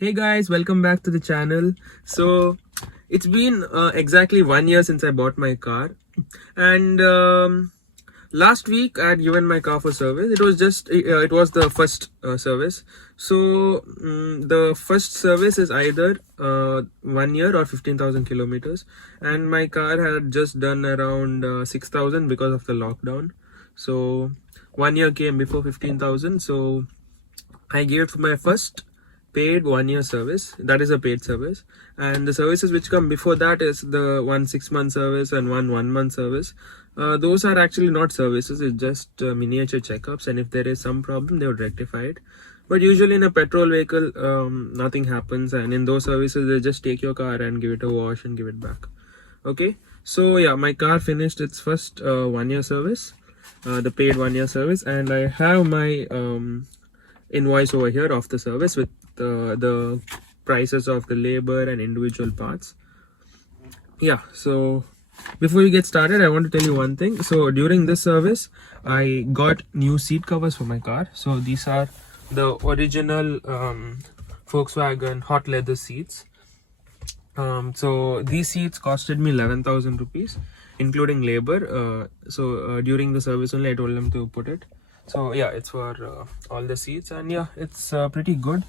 Hey guys, welcome back to the channel. So it's been exactly 1 year since I bought my car, and last week I had given my car for service. It was the first service. So the first service is either 1 year or 15,000 kilometers, and my car had just done around 6,000 because of the lockdown. So 1 year came before 15,000. So I gave it for my first paid 1 year service. That is a paid service, and the services which come before that is the 1 6 month service and 1 month service. Those are actually not services, it's just miniature checkups, and if there is some problem they would rectify it. But usually in a petrol vehicle, nothing happens, and in those services they just take your car and give it a wash and give it back. Okay, so yeah, my car finished its first 1 year service, the paid 1 year service, and I have my invoice over here of the service with the prices of the labor and individual parts. Yeah, so before we get started, I want to tell you one thing. So during this service I got new seat covers for my car. So these are the original Volkswagen hot leather seats. So these seats costed me 11,000 rupees including labor. During the service only I told them to put it. So yeah, it's for all the seats, and yeah, it's pretty good.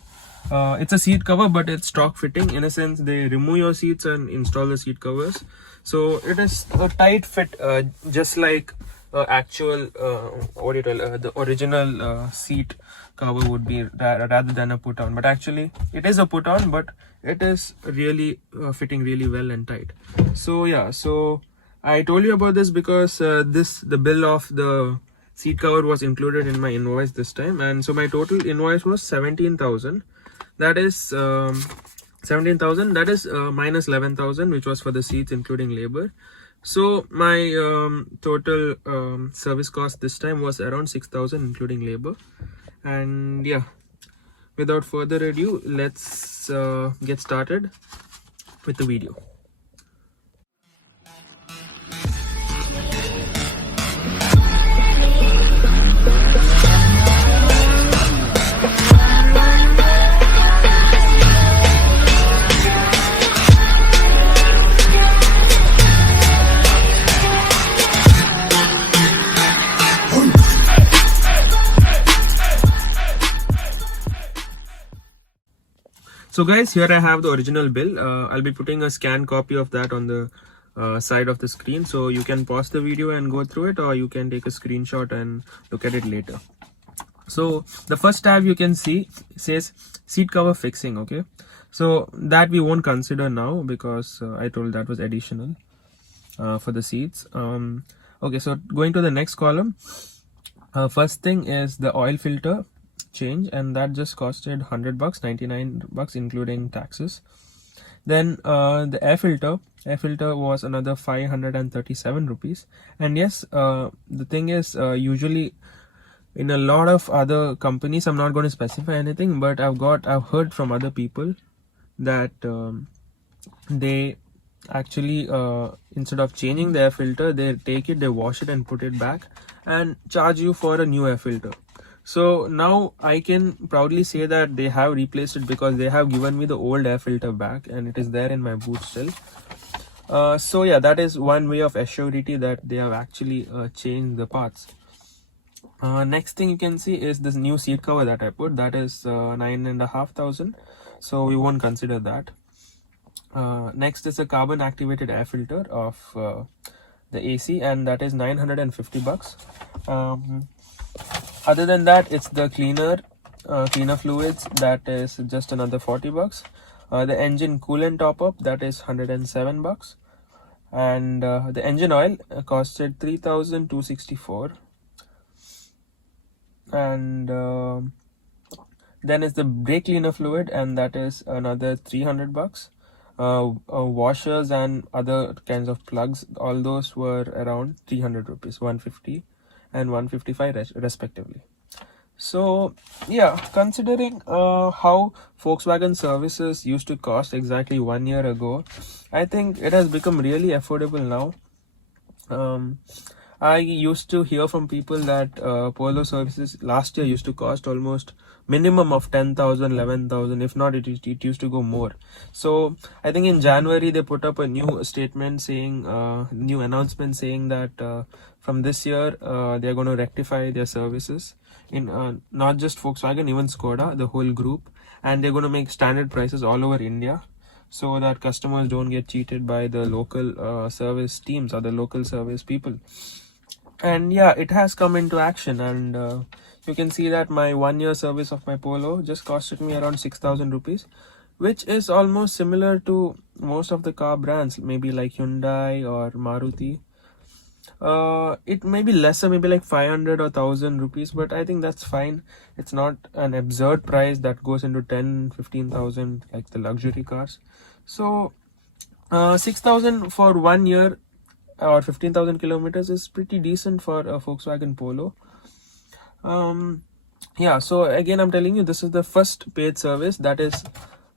It's a seat cover, but it's stock fitting. In a sense, they remove your seats and install the seat covers. So it is a tight fit, just like actual the original seat cover would be, rather than a put on. But actually it is a put on, but it is really fitting really well and tight. So yeah, so I told you about this because the bill of the seat cover was included in my invoice this time, and so my total invoice was 17,000. That is 17,000. That is minus 11,000, which was for the seats including labor. So my total service cost this time was around 6,000 including labor. And yeah, without further ado, let's get started with the video. So guys, here I have the original bill. I'll be putting a scanned copy of that on the side of the screen, so you can pause the video and go through it, or you can take a screenshot and look at it later. So the first tab you can see says seat cover fixing. Okay, so that we won't consider now because I told that was additional for the seats. Okay, so going to the next column, first thing is the oil filter change, and that just costed 100 bucks, 99 bucks including taxes. Then the air filter was another 537 rupees. And yes, the thing is, usually in a lot of other companies, I'm not going to specify anything, but I've heard from other people that they actually instead of changing the air filter, they take it, they wash it and put it back and charge you for a new air filter. So now I can proudly say that they have replaced it, because they have given me the old air filter back and it is there in my boot still. So yeah, that is one way of assurity that they have actually changed the parts. Next thing you can see is this new seat cover that I put. That is 9,500, so we won't consider that. Next is a carbon activated air filter of the AC, and that is 950 bucks. Other than that, it's the cleaner fluids, that is just another 40 bucks. The engine coolant top up, that is 107 bucks. And the engine oil costed 3,264. And then is the brake cleaner fluid, and that is another 300 bucks. Washers and other kinds of plugs, all those were around 300 rupees, 150 and 155 respectively. So yeah, considering how Volkswagen services used to cost exactly 1 year ago, I think it has become really affordable now. I used to hear from people that Polo services last year used to cost almost minimum of 10,000, 11,000. If not, it used to go more. So I think in January they put up a new statement saying, new announcement saying that from this year they're going to rectify their services in not just Volkswagen, even Skoda, the whole group, and they're going to make standard prices all over India, so that customers don't get cheated by the local service teams or the local service people. And yeah, it has come into action, and you can see that my 1 year service of my Polo just costed me around 6,000 rupees, which is almost similar to most of the car brands, maybe like Hyundai or Maruti. It may be lesser, maybe like 500 or 1,000 rupees, but I think that's fine. It's not an absurd price that goes into 10-15,000 like the luxury cars. So 6,000 for 1 year or 15,000 kilometers is pretty decent for a Volkswagen Polo. Yeah, so again, I'm telling you, this is the first paid service that is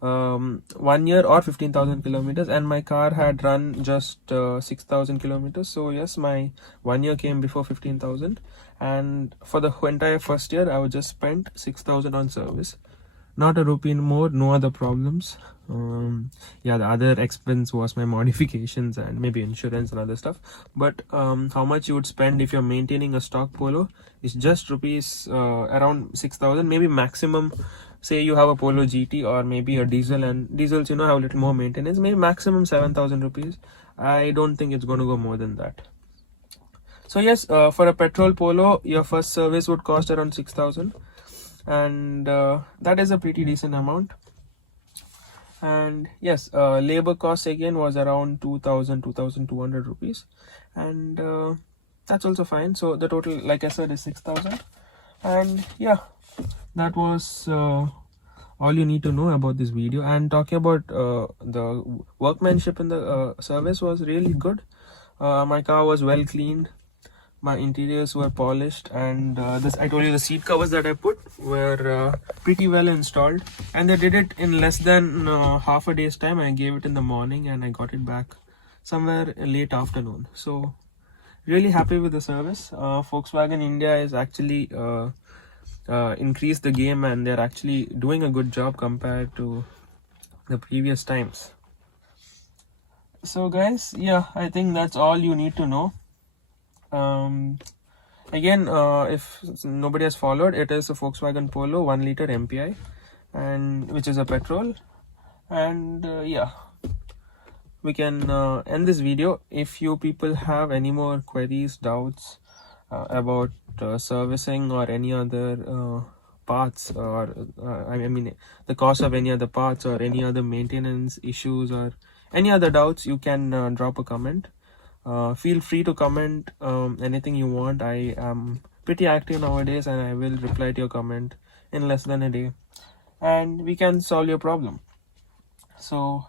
1 year or 15,000 kilometers, and my car had run just 6,000 kilometers. So yes, my 1 year came before 15,000, and for the entire first year I would just spent 6,000 on service. Not a rupee more, no other problems. Yeah, the other expense was my modifications and maybe insurance and other stuff. But how much you would spend if you're maintaining a stock Polo is just rupees around 6,000, maybe maximum. Say you have a Polo GT or maybe a diesel, and diesels, you know, have a little more maintenance, maybe maximum 7,000 rupees. I don't think it's going to go more than that. So yes, for a petrol Polo, your first service would cost around 6,000, and that is a pretty decent amount. And yes, labor cost again was around 2,200 rupees, and that's also fine. So the total, like I said, is 6,000. And yeah, that was all you need to know about this video. And talking about the workmanship in the service was really good. My car was well cleaned, my interiors were polished, and this, I told you, the seat covers that I put were pretty well installed, and they did it in less than half a day's time. I gave it in the morning and I got it back somewhere late afternoon. So really happy with the service. Volkswagen India is actually increased the game, and they're actually doing a good job compared to the previous times. So guys, yeah, I think that's all you need to know. Again, if nobody has followed, it is a Volkswagen Polo 1 liter MPI, and which is a petrol. And yeah, we can end this video. If you people have any more queries, doubts about servicing or any other parts, or I mean the cost of any other parts or any other maintenance issues or any other doubts, you can drop a comment. Feel free to comment anything you want. I am pretty active nowadays, and I will reply to your comment in less than a day, and we can solve your problem. So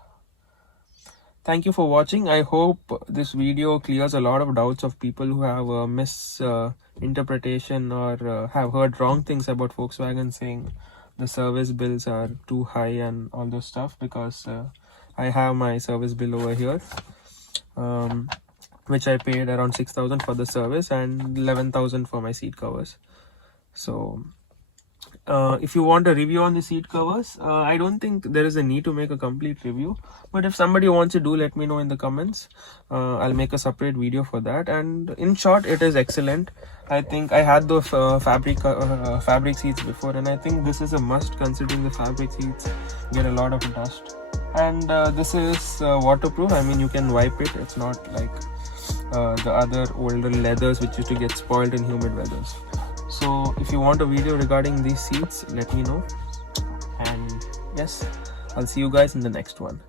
thank you for watching. I hope this video clears a lot of doubts of people who have a misinterpretation or have heard wrong things about Volkswagen, saying the service bills are too high and all those stuff, because I have my service bill over here, which I paid around 6,000 for the service and 11,000 for my seat covers. So if you want a review on the seat covers, I don't think there is a need to make a complete review, but if somebody wants to do, let me know in the comments. I'll make a separate video for that. And in short, it is excellent. I think I had those fabric seats before, and I think this is a must, considering the fabric seats get a lot of dust. And this is waterproof. I mean, you can wipe it. It's not like the other older leathers which used to get spoiled in humid weathers. So if you want a video regarding these seats, let me know. And yes, I'll see you guys in the next one.